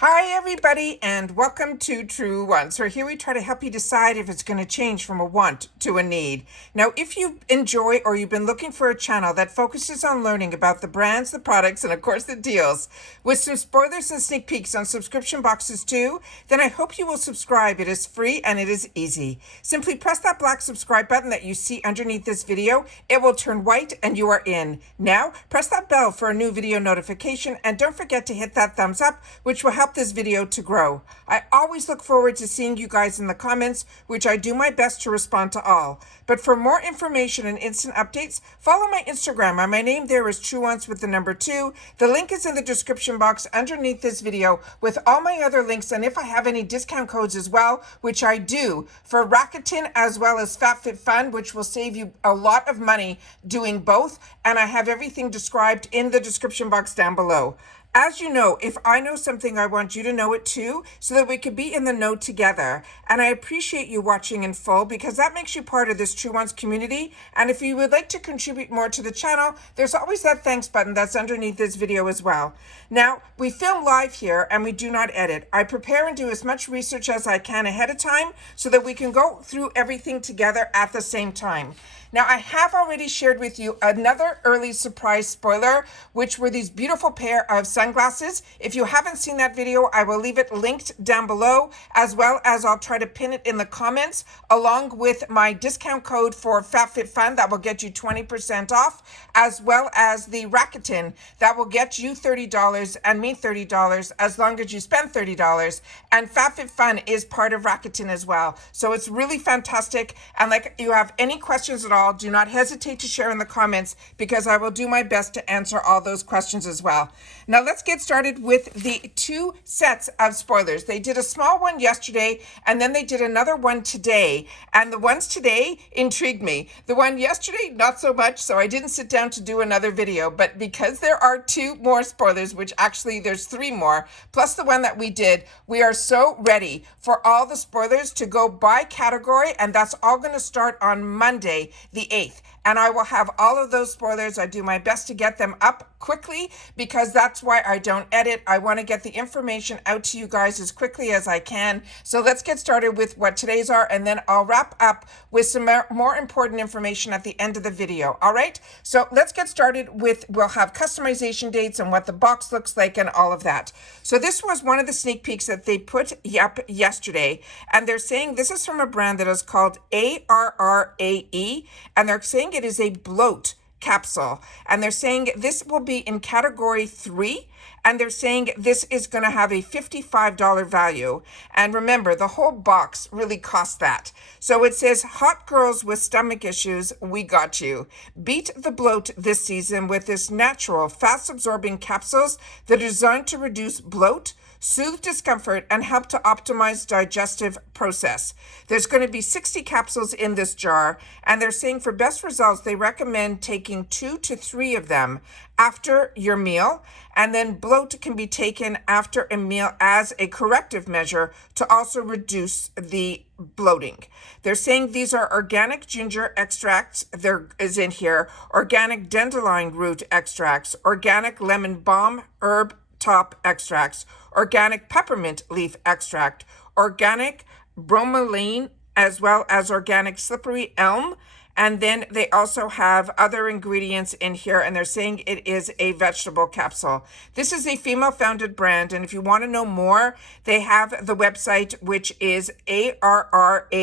Hi everybody and welcome to Truewants, where here we try to help you decide if it's going to change from a want to a need. Now, if you enjoy or you've been looking for a channel that focuses on learning about the brands, the products, and of course the deals, with some spoilers and sneak peeks on subscription boxes too, then I hope you will subscribe. It is free and it is easy. Simply press that black subscribe button that you see underneath this video. It will turn white and you are in. Now, press that bell for a new video notification and don't forget to hit that thumbs up, which will help this video to grow. I always look forward to seeing you guys in the comments, which I do my best to respond to all. But for more information and instant updates, follow my Instagram. My name there is Truewants with the number 2. The link is in the description box underneath this video with all my other links, and if I have any discount codes as well, which I do, for Rakuten as well as FabFitFun, which will save you a lot of money doing both, and I have everything described in the description box down below. As you know, if I know something, I want you to know it too, so that we could be in the know together. And I appreciate you watching in full because that makes you part of this Truewants community. And if you would like to contribute more to the channel, there's always that thanks button that's underneath this video as well. Now, we film live here and we do not edit. I prepare and do as much research as I can ahead of time so that we can go through everything together at the same time. Now, I have already shared with you another early surprise spoiler, which were these beautiful pair of sunglasses. If you haven't seen that video, I will leave it linked down below, as well as I'll try to pin it in the comments, along with my discount code for FabFitFun that will get you 20% off, as well as the Rakuten that will get you $30 and me $30 as long as you spend $30. And FabFitFun is part of Rakuten as well. So it's really fantastic. And like you have any questions at all, do not hesitate to share in the comments because I will do my best to answer all those questions as well. Now let's get started with the 2 sets of spoilers. They did a small one yesterday and then they did another one today. And the ones today intrigued me. The one yesterday, not so much, so I didn't sit down to do another video. But because there are 2 more spoilers, which actually there's 3 more, plus the one that we did, we are so ready for all the spoilers to go by category, and that's all going to start on Monday, the 8th. And I will have all of those spoilers. I do my best to get them up quickly because that's why I don't edit. I want to get the information out to you guys as quickly as I can. So let's get started with what today's are, and then I'll wrap up with some more important information at the end of the video. All right, so let's get started with, we'll have customization dates and what the box looks like and all of that. So this was one of the sneak peeks that they put up yesterday, and they're saying this is from a brand that is called ARRAE, and they're saying it is a bloat capsule, and they're saying this will be in category 3, and they're saying this is going to have a $55 value. And remember, the whole box really costs that. So it says, hot girls with stomach issues, we got you. Beat the bloat this season with this natural, fast-absorbing capsules that are designed to reduce bloat, soothe discomfort, and help to optimize digestive process. There's going to be 60 capsules in this jar, and they're saying for best results, they recommend taking 2 to 3 of them after your meal, and then bloat can be taken after a meal as a corrective measure to also reduce the bloating. They're saying these are organic ginger extracts, there is in here, organic dandelion root extracts, organic lemon balm herb top extracts, organic peppermint leaf extract, organic bromelain, as well as organic slippery elm. And then they also have other ingredients in here, and they're saying it is a vegetable capsule. This is a female-founded brand, and if you want to know more, they have the website, which is arrae.com,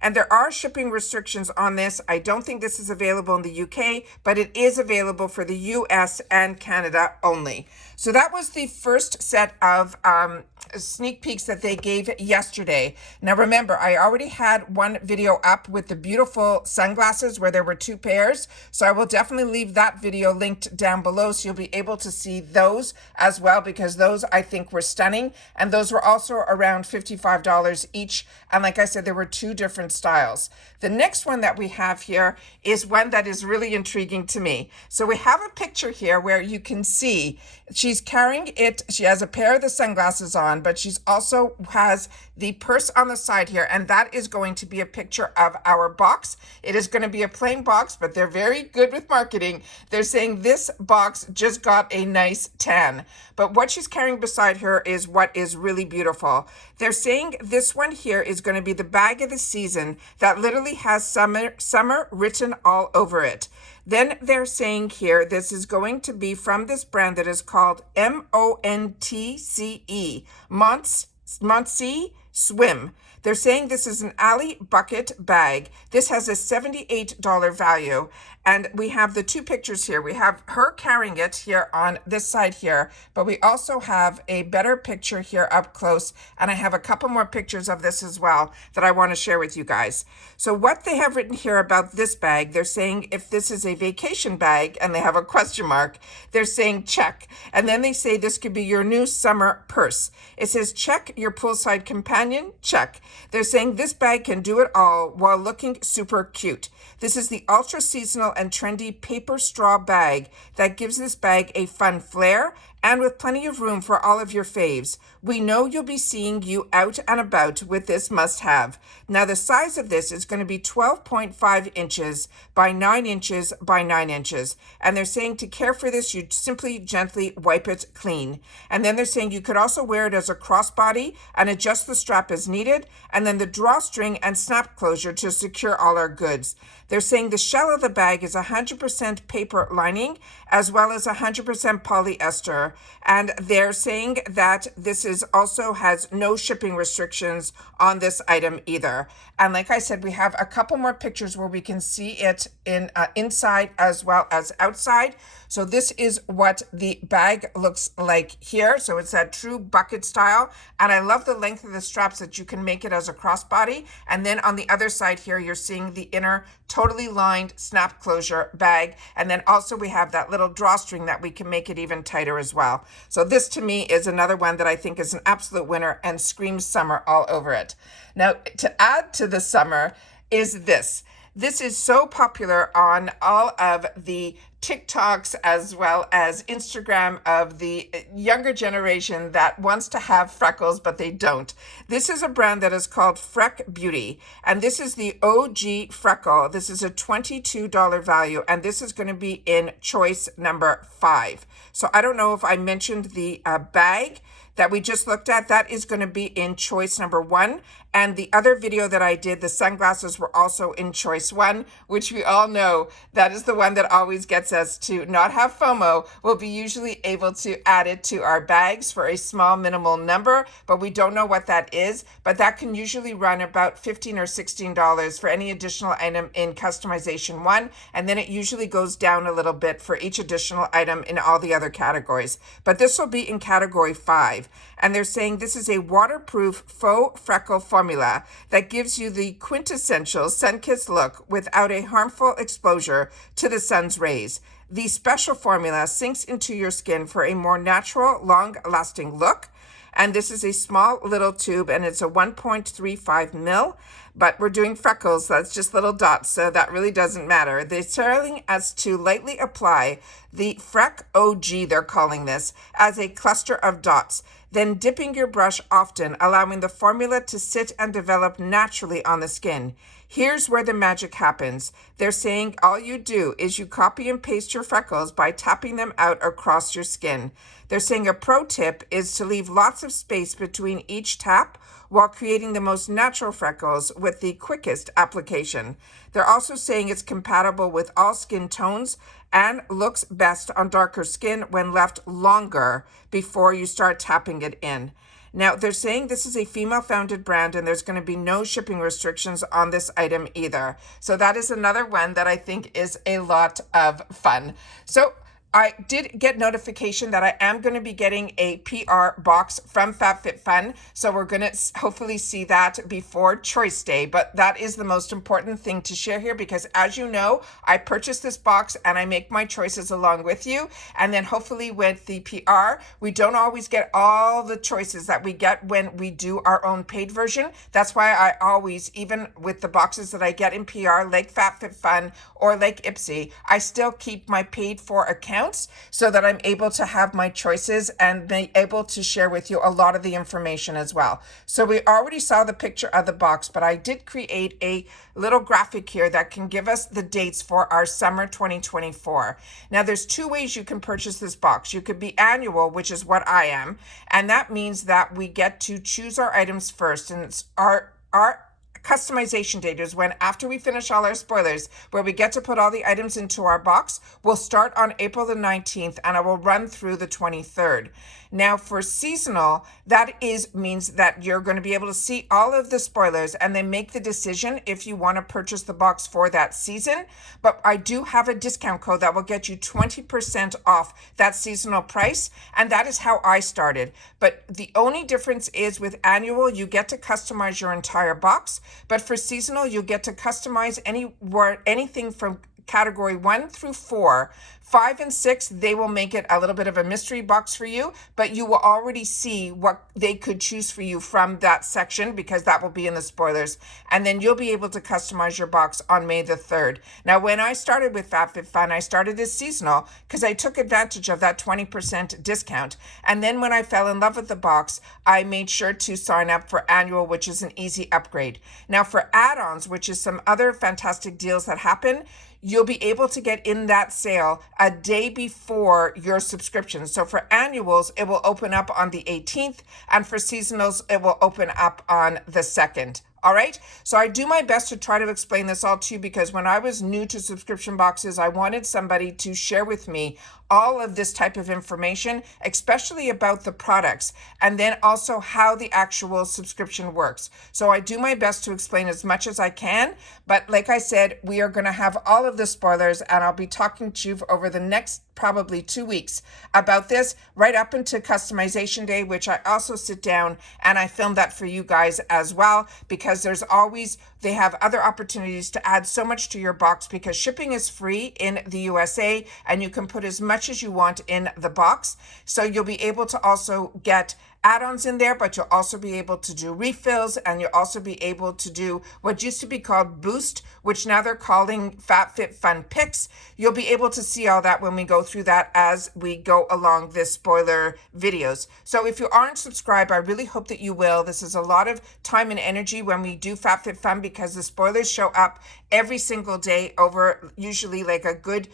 and there are shipping restrictions on this. I don't think this is available in the UK, but it is available for the US and Canada only. So that was the first set of sneak peeks that they gave yesterday. Now remember, I already had one video up with the beautiful sunglasses where there were 2 pairs, so I will definitely leave that video linked down below so you'll be able to see those as well, because those I think were stunning, and those were also around $55 each, and like I said, there were 2 different styles. The next one that we have here is one that is really intriguing to me. So we have a picture here where you can see she's carrying it, she has a pair of the sunglasses on, on, but she's also has the purse on the side here, and that is going to be a picture of our box. It is going to be a plain box, but they're very good with marketing. They're saying this box just got a nice tan. But what she's carrying beside her is what is really beautiful. They're saying this one here is going to be the bag of the season that literally has summer written all over it. Then they're saying here, this is going to be from this brand that is called MONTCE, Montse Swim. They're saying this is an alley bucket bag. This has a $78 value. And we have the two pictures here. We have her carrying it here on this side here, but we also have a better picture here up close. And I have a couple more pictures of this as well that I want to share with you guys. So what they have written here about this bag, they're saying if this is a vacation bag, and they have a question mark, they're saying check. And then they say this could be your new summer purse. It says check your poolside companion, check. They're saying this bag can do it all while looking super cute. This is the ultra seasonal and trendy paper straw bag that gives this bag a fun flair and with plenty of room for all of your faves. We know you'll be seeing you out and about with this must-have. Now the size of this is going to be 12.5 inches by 9 inches by 9 inches. And they're saying to care for this, you simply gently wipe it clean. And then they're saying you could also wear it as a crossbody and adjust the strap as needed, and then the drawstring and snap closure to secure all our goods. They're saying the shell of the bag is 100% paper lining as well as 100% polyester. And they're saying that this is also has no shipping restrictions on this item either. And like I said, we have a couple more pictures where we can see it in inside as well as outside. So this is what the bag looks like here. So it's that true bucket style. And I love the length of the straps that you can make it as a crossbody. And then on the other side here, you're seeing the inner totally lined snap closure bag. And then also we have that little drawstring that we can make it even tighter as well. So this to me is another one that I think is an absolute winner and screams summer all over it. Now to add to the summer is this. This is so popular on all of the TikToks as well as Instagram of the younger generation that wants to have freckles, but they don't. This is a brand that is called Freck Beauty, and this is the OG Freckle. This is a $22 value, and this is going to be in choice number 5. So I don't know if I mentioned the bag that we just looked at. That is going to be in choice number 1. And the other video that I did, the sunglasses were also in choice 1, which we all know that is the one that always gets us to not have FOMO. We'll be usually able to add it to our bags for a small minimal number, but we don't know what that is. But that can usually run about $15 or $16 for any additional item in customization 1. And then it usually goes down a little bit for each additional item in all the other categories. But this will be in category 5. And they're saying this is a waterproof faux freckle formula that gives you the quintessential sun-kissed look without a harmful exposure to the sun's rays. The special formula sinks into your skin for a more natural, long-lasting look. And this is a small little tube, and it's a 1.35 mil. But we're doing freckles, that's just little dots, so that really doesn't matter. They're telling us to lightly apply the Freck OG, they're calling this, as a cluster of dots. Then dipping your brush often, allowing the formula to sit and develop naturally on the skin. Here's where the magic happens. They're saying all you do is you copy and paste your freckles by tapping them out across your skin. They're saying a pro tip is to leave lots of space between each tap while creating the most natural freckles with the quickest application. They're also saying it's compatible with all skin tones and looks best on darker skin when left longer before you start tapping it in. Now, they're saying this is a female-founded brand and there's going to be no shipping restrictions on this item either. So that is another one that I think is a lot of fun. So I did get notification that I am going to be getting a PR box from FabFitFun. So we're going to hopefully see that before Choice Day. But that is the most important thing to share here because as you know, I purchased this box and I make my choices along with you. And then hopefully with the PR, we don't always get all the choices that we get when we do our own paid version. That's why I always, even with the boxes that I get in PR, like FabFitFun or like Ipsy, I still keep my paid for account amounts so that I'm able to have my choices and be able to share with you a lot of the information as well. So we already saw the picture of the box, but I did create a little graphic here that can give us the dates for our summer 2024. Now there's two ways you can purchase this box. You could be annual, which is what I am, and that means that we get to choose our items first, and it's our customization date is when, after we finish all our spoilers, where we get to put all the items into our box, will start on April the 19th and I will run through the 23rd. Now for seasonal, that means that you're going to be able to see all of the spoilers and then make the decision if you want to purchase the box for that season. But I do have a discount code that will get you 20% off that seasonal price, and that is how I started. But the only difference is with annual, you get to customize your entire box, but for seasonal, you get to customize anything from category 1 through 4. 5 and 6, they will make it a little bit of a mystery box for you, but you will already see what they could choose for you from that section, because that will be in the spoilers. And then you'll be able to customize your box on May the 3rd. Now, when I started with FabFitFun, I started as seasonal because I took advantage of that 20% discount. And then when I fell in love with the box, I made sure to sign up for annual, which is an easy upgrade. Now for add-ons, which is some other fantastic deals that happen, you'll be able to get in that sale a day before your subscription. So for annuals, it will open up on the 18th, and for seasonals, it will open up on the 2nd. All right. So I do my best to try to explain this all to you, because when I was new to subscription boxes, I wanted somebody to share with me all of this type of information, especially about the products, and then also how the actual subscription works. So I do my best to explain as much as I can, but like I said, we are going to have all of the spoilers, and I'll be talking to you over the next probably 2 weeks about this, right up into customization day, which I also sit down and I film that for you guys as well, because they have other opportunities to add so much to your box, because shipping is free in the USA and you can put as much as you want in the box. So you'll be able to also get add-ons in there, but you'll also be able to do refills, and you'll also be able to do what used to be called Boost, which now they're calling FabFitFun Picks. You'll be able to see all that when we go through that as we go along this spoiler videos. So if you aren't subscribed, I really hope that you will. This is a lot of time and energy when we do FabFitFun, because the spoilers show up every single day over usually like a good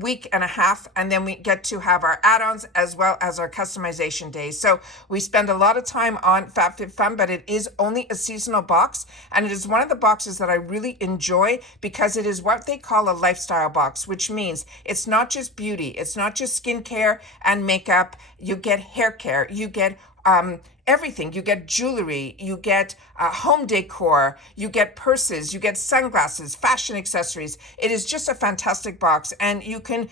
week and a half, and then we get to have our add-ons as well as our customization days. So we spend a lot of time on FabFitFun, but it is only a seasonal box, and it is one of the boxes that I really enjoy, because it is what they call a lifestyle box, which means it's not just beauty, it's not just skincare and makeup. You get hair care, you get everything. You get jewelry, you get home decor, you get purses, you get sunglasses, fashion accessories. It is just a fantastic box, and you can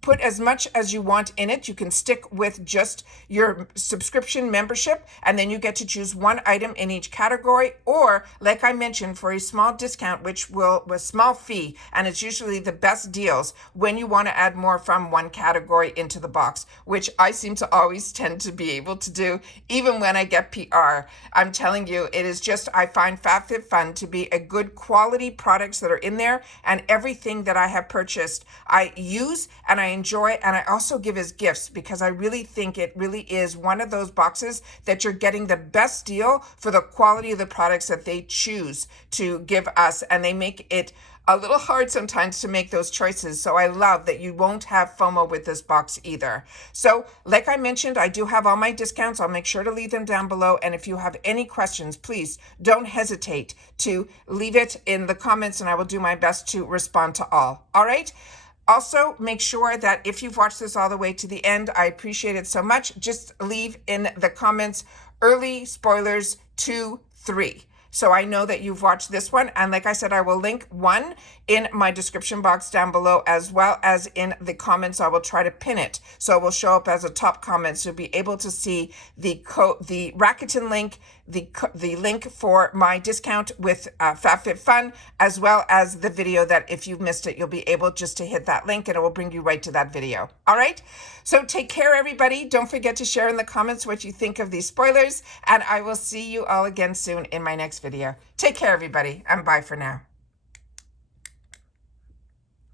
put as much as you want in it. You can stick with just your subscription membership, and then you get to choose one item in each category, or like I mentioned, for a small discount, which will with small fee, and it's usually the best deals when you want to add more from one category into the box, which I seem to always tend to be able to do, even when I get PR. I'm telling you, it is just, I find FabFitFun to be a good quality products that are in there, and everything that I have purchased I use and I enjoy, and I also give as gifts, because I really think it really is one of those boxes that you're getting the best deal for the quality of the products that they choose to give us, and they make it a little hard sometimes to make those choices. So I love that you won't have FOMO with this box either. So like I mentioned, I do have all my discounts. I'll make sure to leave them down below. And if you have any questions, please don't hesitate to leave it in the comments, and I will do my best to respond to all. All right. Also, make sure that if you've watched this all the way to the end, I appreciate it so much. Just leave in the comments early spoilers 2, 3. So I know that you've watched this one. And like I said, I will link one in my description box down below, as well as in the comments. I will try to pin it, so it will show up as a top comment. So you'll be able to see the Rakuten link, the link for my discount with FabFitFun, as well as the video that if you've missed it, you'll be able just to hit that link and it will bring you right to that video. All right. So take care, everybody. Don't forget to share in the comments what you think of these spoilers, and I will see you all again soon in my next video. Take care, everybody, and bye for now.